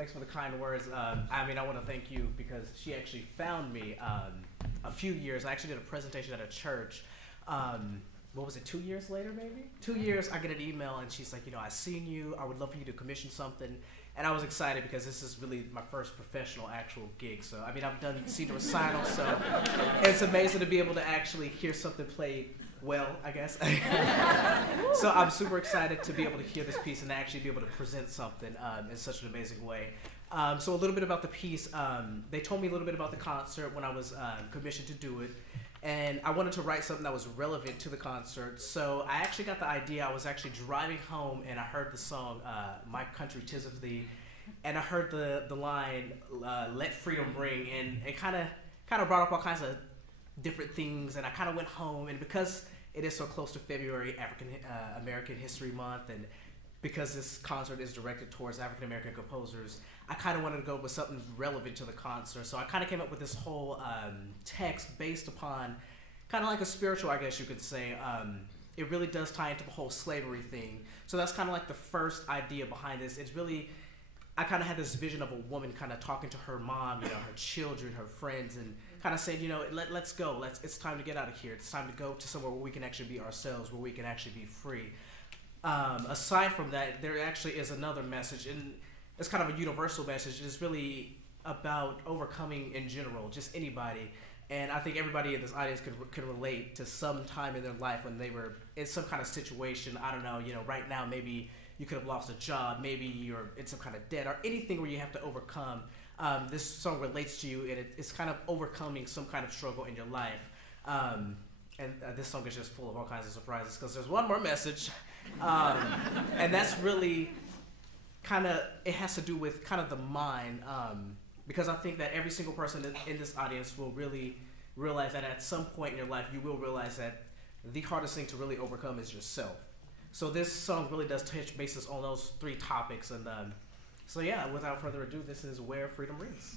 thanks for the kind words. I mean, I want to thank you because she actually found me a few years. I actually did a presentation at a church. What was it, 2 years later, maybe? 2 years, I get an email, and she's like, you know, I seen you. I would love for you to commission something. And I was excited because this is really my first professional actual gig. So, I mean, I've done senior recital, so it's amazing to be able to actually hear something played well, I guess. So I'm super excited to be able to hear this piece and to actually be able to present something in such an amazing way. So a little bit about the piece. They told me a little bit about the concert when I was commissioned to do it. And I wanted to write something that was relevant to the concert. So I actually got the idea. I was actually driving home and I heard the song, My Country 'Tis of Thee. And I heard the line, let freedom ring. And it kind of brought up all kinds of different things. And I kind of went home. And because it is so close to February, African American History Month, and because this concert is directed towards African American composers, I kind of wanted to go with something relevant to the concert. So I kind of came up with this whole text based upon kind of like a spiritual, I guess you could say. It really does tie into the whole slavery thing. So that's kind of like the first idea behind this. It's really, I kind of had this vision of a woman kind of talking to her mom, you know, her children, her friends, and kind of saying, you know, let's go. It's time to get out of here. It's time to go to somewhere where we can actually be ourselves, where we can actually be free. Aside from that, there actually is another message, and it's kind of a universal message. It's really about overcoming in general, just anybody. And I think everybody in this audience can relate to some time in their life when they were in some kind of situation. I don't know, you know, right now maybe you could have lost a job, maybe you're in some kind of debt, or anything where you have to overcome. This song relates to you, and it's kind of overcoming some kind of struggle in your life. And this song is just full of all kinds of surprises because there's one more message. And that's really kind of, it has to do with kind of the mind, because I think that every single person in this audience will really realize that at some point in your life, you will realize that the hardest thing to really overcome is yourself. So this song really does touch bases on those three topics. And so yeah, without further ado, this is Where Freedom Rings.